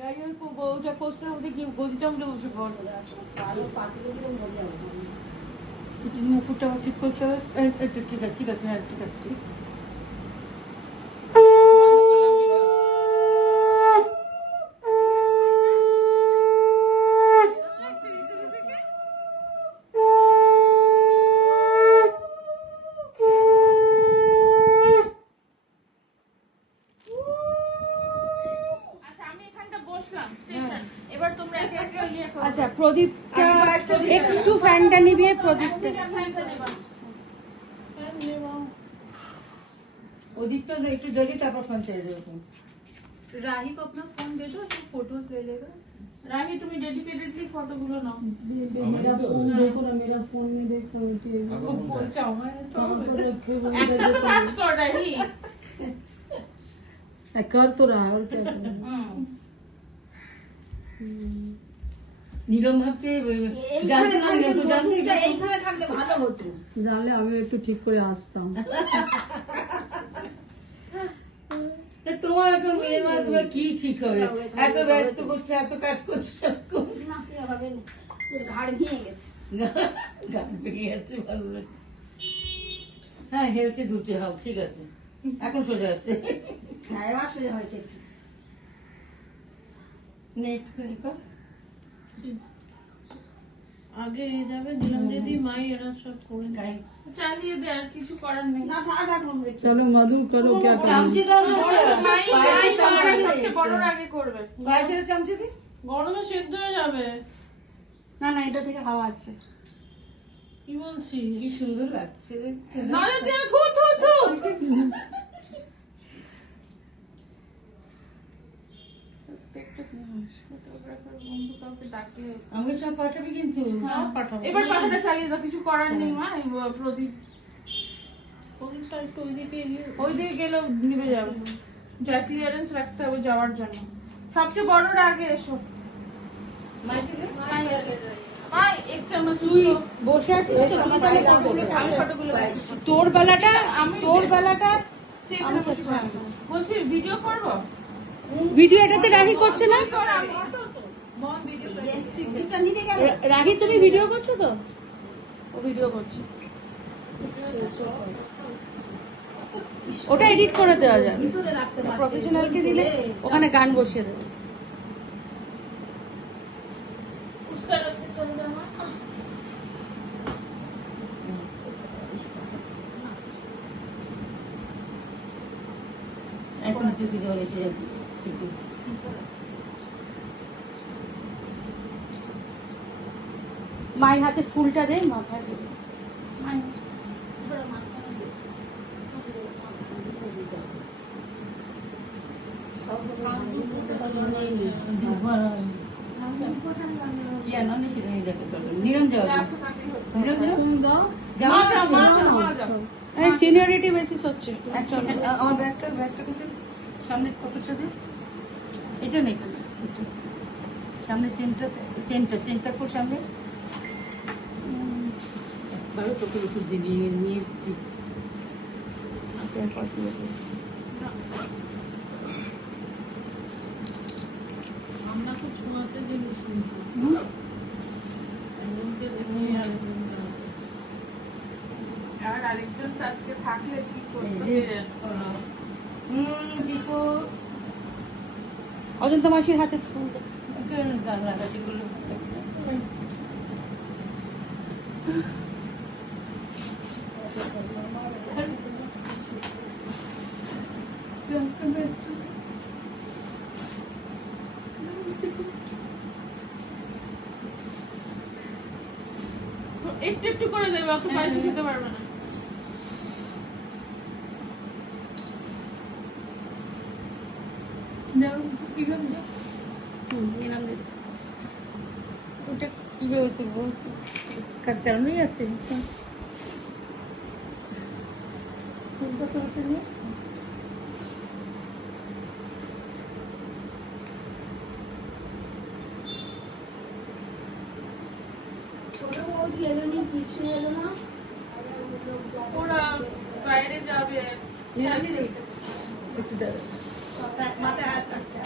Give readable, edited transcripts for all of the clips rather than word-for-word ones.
গাড়ি ওটা করছে আমাদের কি গদিটা আমাদের বসে পড় মুকুটটা ঠিক করতে হবে। ঠিক আছে ঠিক আছে হ্যাঁ ঠিক আছে ঠিক আচ্ছা প্রদীপটা একটু ফ্যানটা নিবিয়ে প্রদীপটা प्रदीप একটু জ্বলি তারপর ফোন ছেড়ে দেবো। राही को अपना फोन दे दो तो फोटोज ले लेगा। राही तुम्हें डेडिकेटेडली फोटो गुलो नाओ। मेरा फोन देखो ना, मेरा फोन में देखो वो फोन चाहूंगा तो एक तो काज कर रही कर तो रहा है और क्या নীলম ভাবছে এইখানে থাকলে ভালো হতো, জানলে আমি একটু ঠিক করে আসতাম। তোমার এখন মেয়ের মাধ্যমে কি ঠিক হবে? এত ব্যস্ত করছে, এত কাজ করছে, ঘাড় ভেঙে গেছে, গান ভেঙে যাচ্ছে, ভালো লাগছে। হ্যাঁ হেলছে দুটো হোক, ঠিক আছে এখন সোজা হচ্ছে। হ্যাঁ সোজা হয়েছে। একটুখানি কর आगे যাবে দিলাম দিদি মাই এরা সব করে গাই চালিয়ে দে, আর কিছু করার নেই। না থাক এখন চলো মধু করো क्या চামচি দাও না, মাই সবচেয়ে বড় আগে করবে। বাইরে চামচি দি, গরমে সেদ্ধ হয়ে যাবে। না না এটা থেকে হাওয়া আসছে। কি বলছিস? কি সুন্দর লাগছে দেখতে। না না থু থু থু আমি সব পাঠাবি কিন্তু। এবার পাখাটা চালিয়ে দাও, কিছু করার নেই মা। প্রদীপ প্রদীপটা একটু ওইদিকে গেলেও নিভে যাবে। যা ক্লিয়ারেন্স রাখতে হবে যাওয়ার জন্য। সবচেয়ে বড়রা আগে এসো। মাই এক চামচ তুই বসে আছিস তো, তুই তাহলে আমি ফটোগুলো তোর বেলাটা এখানে বসে বলছি ভিডিও করবো। ভিডিও এটাতে রাহি করছে না? রাহি তুমি ভিডিও করছো তো? ও ভিডিও করছে, ওটা এডিট করে দেওয়া যায়, প্রফেশনালকে দিলে ওখানে গান বসিয়ে দেবে। এখন যদি জল এসে যাচ্ছে মায়ের হাতে ফুলটা দে, মাথায় দে। সিনিয়রিটি বেসিস হচ্ছে। আমার ব্যাগটা কিন্তু সামনে কতটা দিয়ে এটা নেই, সামনে চেনটা খুব সামনে। একবারও তোকে ওষুধ দিয়ে নিয়ে এসেছি। আমরা খুব ছোঁয়াচে জিনিস আর আরেকজন আজকে থাকলে কি করতে? অজন্তা মাসির হাতে ফুল দে। গান লাগাতে গুলো একটু একটু করে দেবে, অত পয়সা দিতে পারবে না। ওটা কিভাবে করবো? চালানোই আছে। ওরা বাইরে যাবে। একটু মাথায় হাত রাখছে।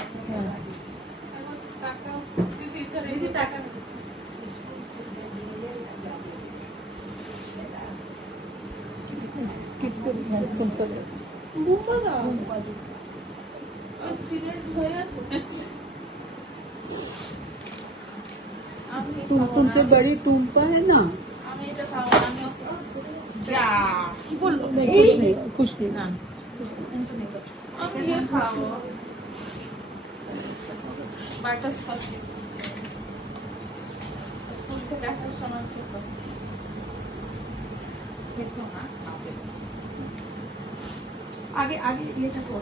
বুম্বা দাও সিরিয়াস হয়ে আছে टुमटुम से बड़ी टुम्पा है ना। আমি এটা খাবো আমি যা কি বলবো कुछ नहीं না আমি ये খাবো বাটার স্কচ স্কুল থেকে আসার সময় খেতো খেতো না খাবে आगे आगे ये देखो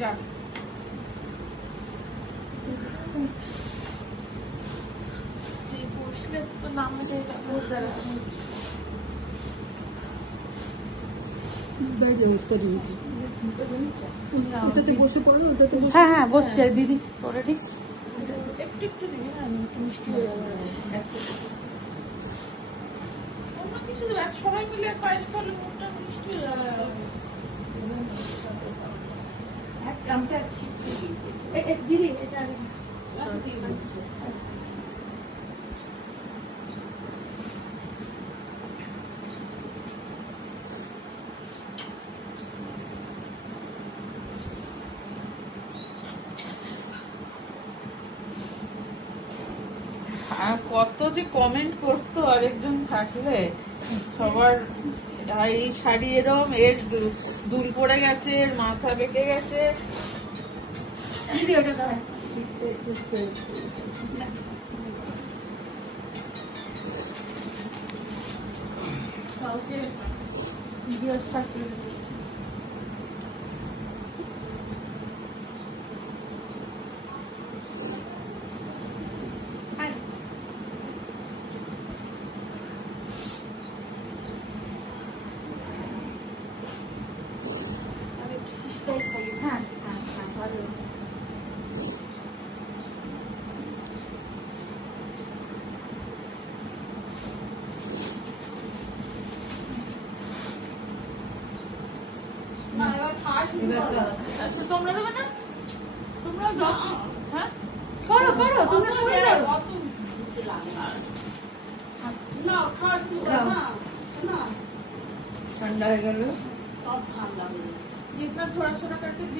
যা বসলে তো নামে যাবে হ্যাঁ হ্যাঁ বসছে দিদি অলরেডি একটু একটু দিবি না আমি একটু মিষ্টি হয়ে যাবে অন্য কিছু দেবে এক সবাই মিলে পায়েস করলে মুখটা মিষ্টি হয়ে যাবে এক কামটা শিখতে দিয়েছে দিদি এটা আর কত যে কমেন্ট করতো আরেকজন থাকলে সবার এই শাড়ি এরম এর দুল পড়ে গেছে এর মাথা বেঁকে গেছে ওটা দাও কাউকে জিজ্ঞেস থাকলে হ্যাঁ ভালো না এবার খাওয়া শুরু করো আচ্ছা তোমরা দেবে না তোমরা যাও হ্যাঁ করো করো তোমরা সবাই করো না খাওয়া শুরু করো না না ঠান্ডা হয়ে গেল সব ঠান্ডা হয়ে গেল जितना थोड़ा थोड़ा करके